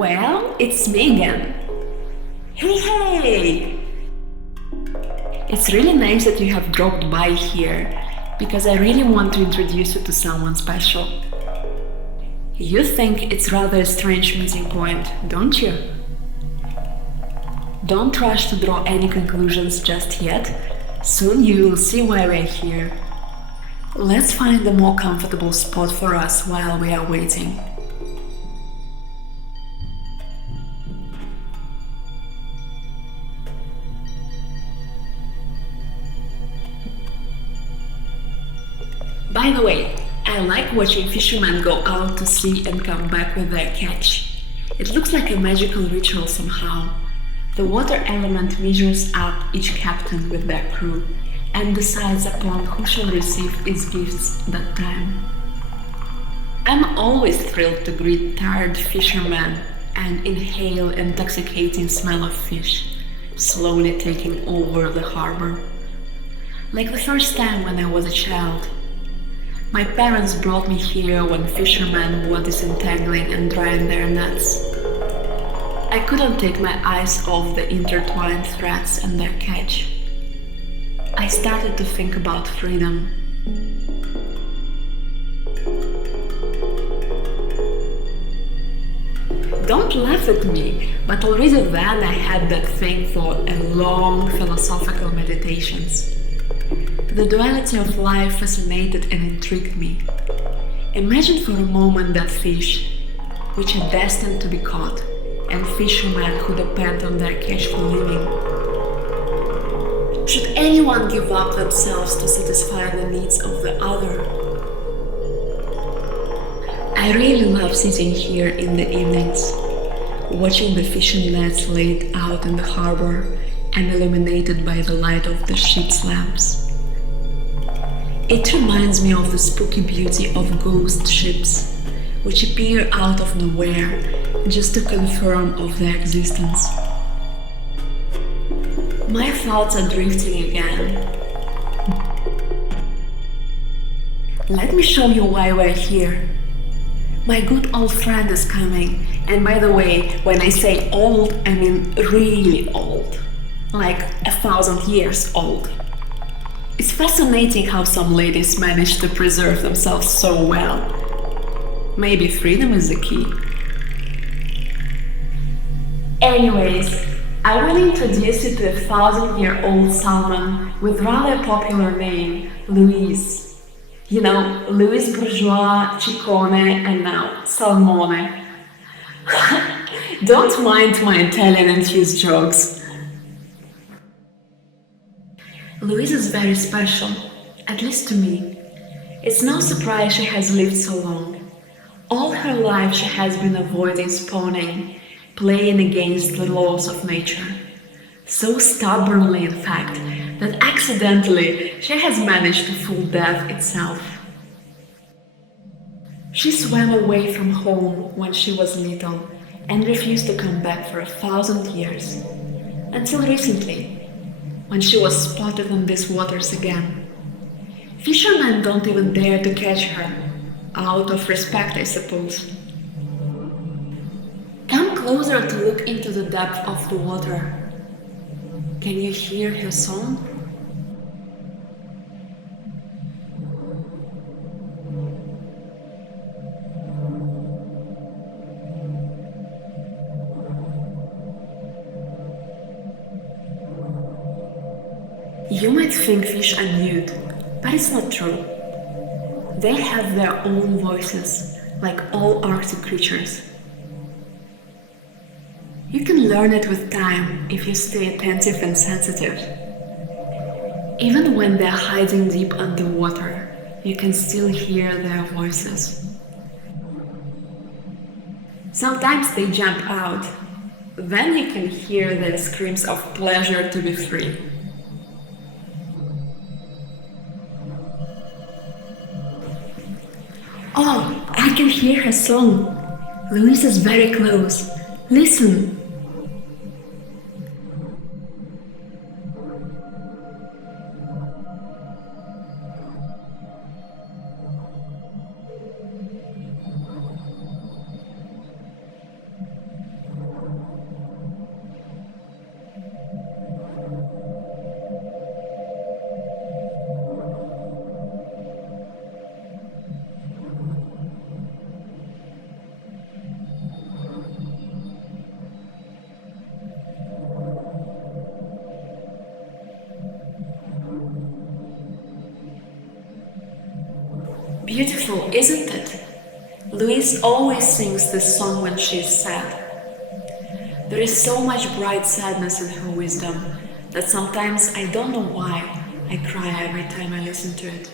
Well, it's me again. Hey! It's really nice that you have dropped by here, because I really want to introduce you to someone special. You think it's rather a strange meeting point, don't you? Don't rush to draw any conclusions just yet. Soon you will see why we're here. Let's find a more comfortable spot for us while we are waiting. By the way, I like watching fishermen go out to sea and come back with their catch. It looks like a magical ritual somehow. The water element measures up each captain with their crew and decides upon who shall receive its gifts that time. I'm always thrilled to greet tired fishermen and inhale intoxicating smell of fish slowly taking over the harbor. Like the first time when I was a child. My parents brought me here when fishermen were disentangling and drying their nets. I couldn't take my eyes off the intertwined threads and their catch. I started to think about freedom. Don't laugh at me, but already then I had that thing for a long philosophical meditations. The duality of life fascinated and intrigued me. Imagine for a moment that fish, which are destined to be caught, and fishermen who depend on their catch for living. Should anyone give up themselves to satisfy the needs of the other? I really love sitting here in the evenings, watching the fishing nets laid out in the harbor and illuminated by the light of the ship's lamps. It reminds me of the spooky beauty of ghost ships, which appear out of nowhere just to confirm of their existence. My thoughts are drifting again. Let me show you why we're here. My good old friend is coming, and by the way, when I say old, I mean really old, like 1,000 years old. It's fascinating how some ladies manage to preserve themselves so well. Maybe freedom is the key. Anyways, I will introduce you to a 1,000-year-old salmon with rather popular name, Louise. You know, Louise bourgeois, ciccone, and now salmone. Don't mind my Italian-infused jokes. Louise is very special, at least to me. It's no surprise she has lived so long. All her life she has been avoiding spawning, playing against the laws of nature. So stubbornly, in fact, that accidentally she has managed to fool death itself. She swam away from home when she was little and refused to come back for 1,000 years, until recently, when she was spotted in these waters again. Fishermen don't even dare to catch her, out of respect, I suppose. Come closer to look into the depth of the water. Can you hear her song? You might think fish are mute, but it's not true. They have their own voices, like all Arctic creatures. You can learn it with time if you stay attentive and sensitive. Even when they're hiding deep underwater, you can still hear their voices. Sometimes they jump out. Then you can hear their screams of pleasure to be free. Oh, I can hear her song. Louise is very close. Listen. Beautiful, isn't it? Louise always sings this song when she's sad. There is so much bright sadness in her wisdom that sometimes I don't know why I cry every time I listen to it.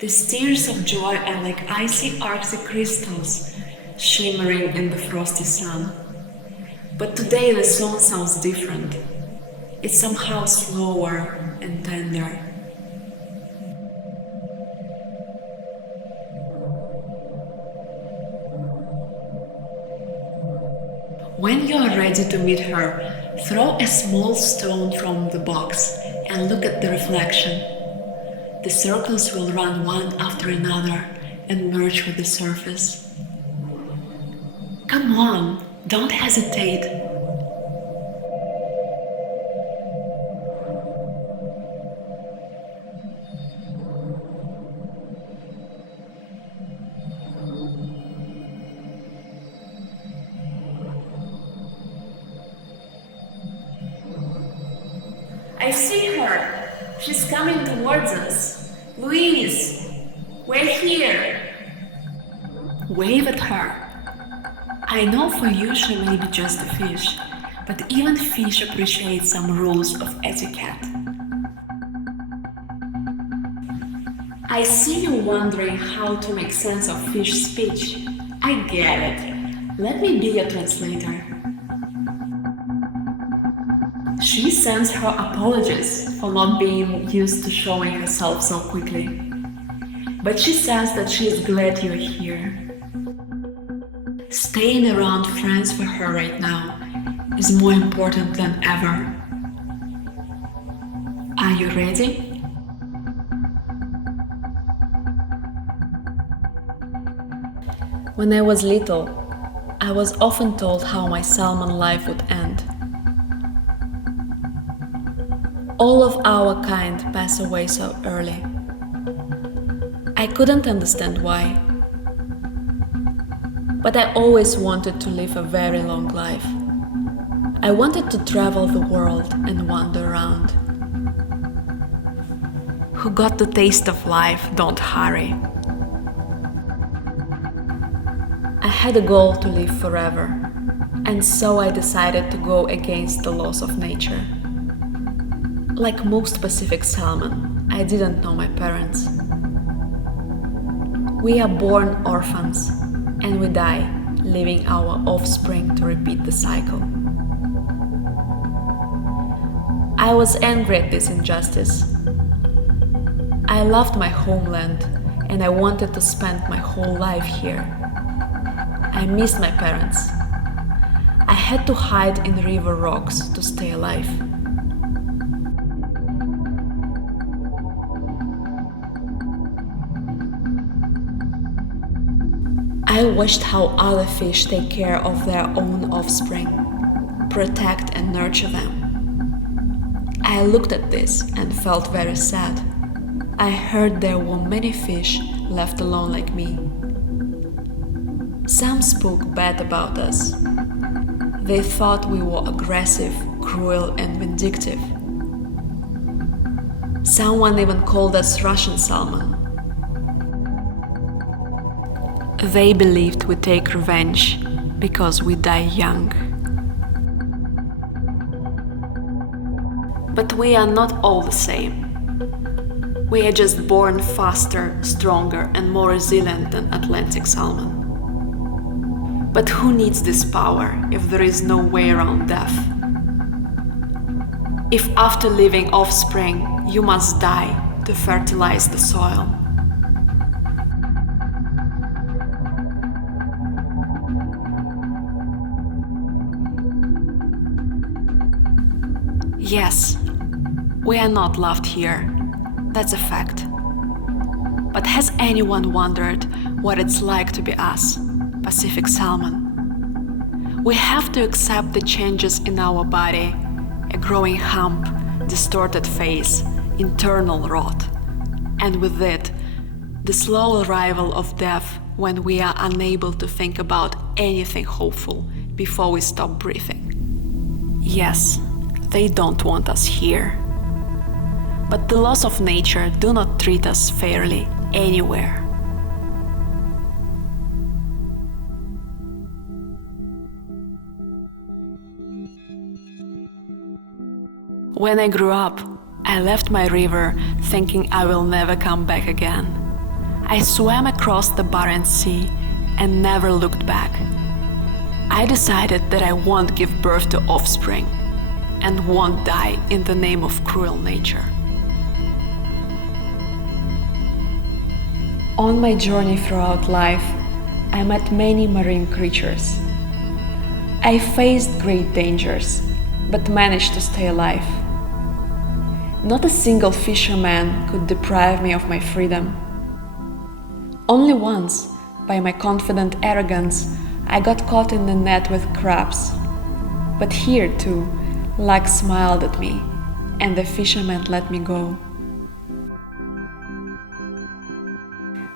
These tears of joy are like icy Arctic crystals shimmering in the frosty sun. But today the song sounds different. It's somehow slower and tender. When you are ready to meet her, throw a small stone from the box and look at the reflection. The circles will run one after another and merge with the surface. Come on, don't hesitate. I see her. She's coming towards us. Louise, we're here. Wave at her. I know for you she may be just a fish, but even fish appreciate some rules of etiquette. I see you wondering how to make sense of fish speech. I get it. Let me be your translator. She sends her apologies for not being used to showing herself so quickly. But she says that she is glad you're here. Staying around friends for her right now is more important than ever. Are you ready? When I was little, I was often told how my salmon life would end. All of our kind pass away so early. I couldn't understand why. But I always wanted to live a very long life. I wanted to travel the world and wander around. Who got the taste of life, don't hurry. I had a goal to live forever, and so I decided to go against the laws of nature. Like most Pacific salmon, I didn't know my parents. We are born orphans, and we die, leaving our offspring to repeat the cycle. I was angry at this injustice. I loved my homeland, and I wanted to spend my whole life here. I missed my parents. I had to hide in river rocks to stay alive. I watched how other fish take care of their own offspring, protect and nurture them. I looked at this and felt very sad. I heard there were many fish left alone like me. Some spoke bad about us. They thought we were aggressive, cruel and vindictive. Someone even called us Russian salmon. They believed we take revenge because we die young. But we are not all the same. We are just born faster, stronger and more resilient than Atlantic salmon. But who needs this power if there is no way around death? If after leaving offspring you must die to fertilize the soil? Yes, we are not loved here. That's a fact. But has anyone wondered what it's like to be us, Pacific salmon? We have to accept the changes in our body, a growing hump, distorted face, internal rot, and with it, the slow arrival of death when we are unable to think about anything hopeful before we stop breathing. Yes, they don't want us here. But the laws of nature do not treat us fairly anywhere. When I grew up, I left my river thinking I will never come back again. I swam across the Barents Sea and never looked back. I decided that I won't give birth to offspring and won't die in the name of cruel nature. On my journey throughout life, I met many marine creatures. I faced great dangers, but managed to stay alive. Not a single fisherman could deprive me of my freedom. Only once, by my confident arrogance, I got caught in the net with crabs. But here too, luck smiled at me, and the fisherman let me go.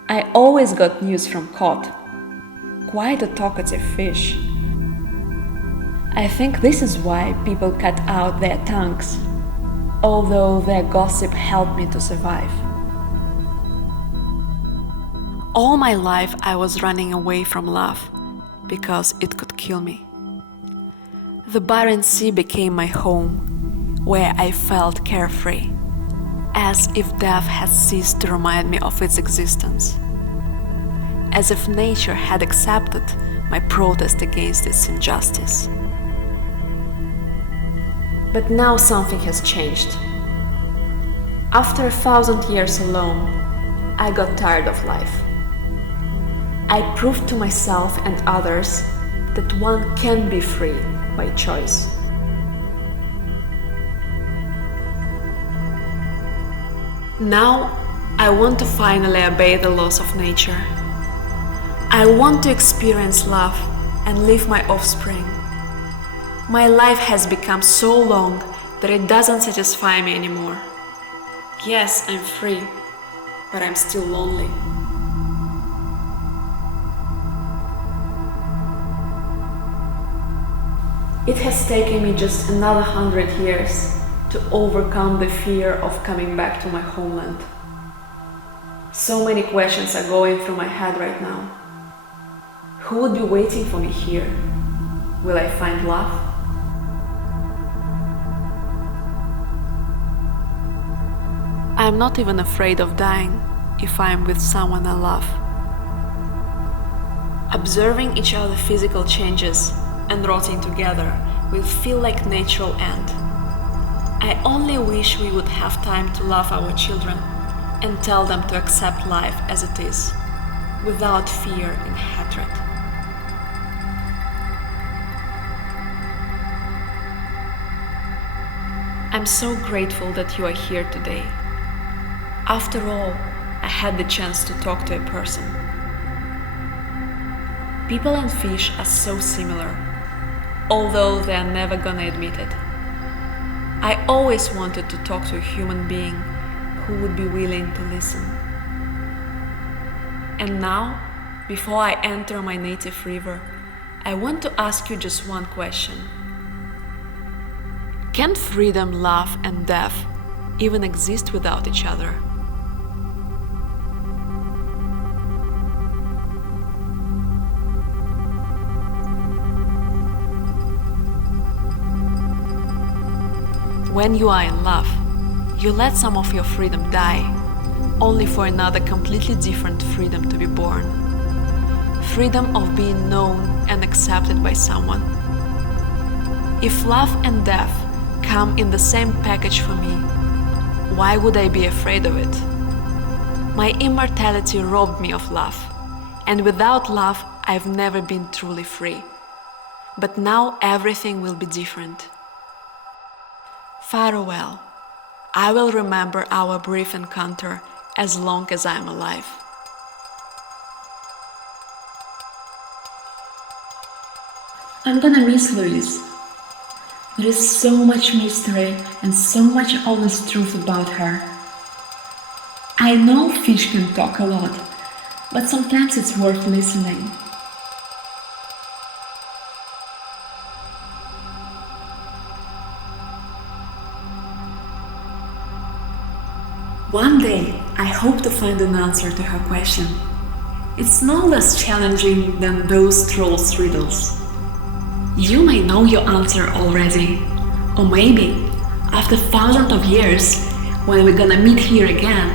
I always got news from cod, quite a talkative fish. I think this is why people cut out their tongues, although their gossip helped me to survive. All my life I was running away from love, because it could kill me. The Barents Sea became my home, where I felt carefree, as if death had ceased to remind me of its existence, as if nature had accepted my protest against its injustice. But now something has changed. After 1,000 years alone, I got tired of life. I proved to myself and others that one can be free by choice. Now, I want to finally obey the laws of nature. I want to experience love and leave my offspring. My life has become so long that it doesn't satisfy me anymore. Yes, I'm free, but I'm still lonely. It has taken me just another 100 years to overcome the fear of coming back to my homeland. So many questions are going through my head right now. Who would be waiting for me here? Will I find love? I'm not even afraid of dying if I'm with someone I love. Observing each other's physical changes and rotting together will feel like natural end. I only wish we would have time to love our children and tell them to accept life as it is, without fear and hatred. I'm so grateful that you are here today. After all, I had the chance to talk to a person. People and fish are so similar, although they are never gonna admit it. I always wanted to talk to a human being who would be willing to listen. And now, before I enter my native river, I want to ask you just one question. Can freedom, love, and death even exist without each other? When you are in love, you let some of your freedom die, only for another completely different freedom to be born. Freedom of being known and accepted by someone. If love and death come in the same package for me, why would I be afraid of it? My immortality robbed me of love, and without love, I've never been truly free. But now everything will be different. Farewell. I will remember our brief encounter as long as I'm alive. I'm gonna miss Louise. There is so much mystery and so much honest truth about her. I know fish can talk a lot, but sometimes it's worth listening. I hope to find an answer to her question. It's no less challenging than those trolls' riddles. You may know your answer already, or maybe, after thousands of years, when we're gonna meet here again,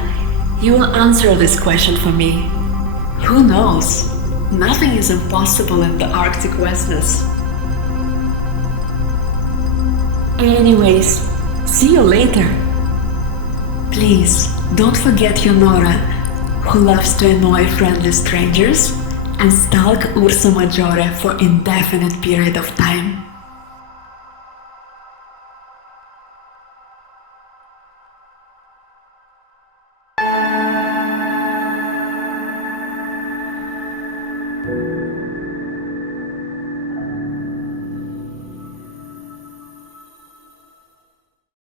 you will answer this question for me. Who knows? Nothing is impossible in the Arctic vastness. Anyways, see you later. Please, don't forget your NORA, who loves to annoy friendly strangers and stalk Ursa Majore for indefinite period of time.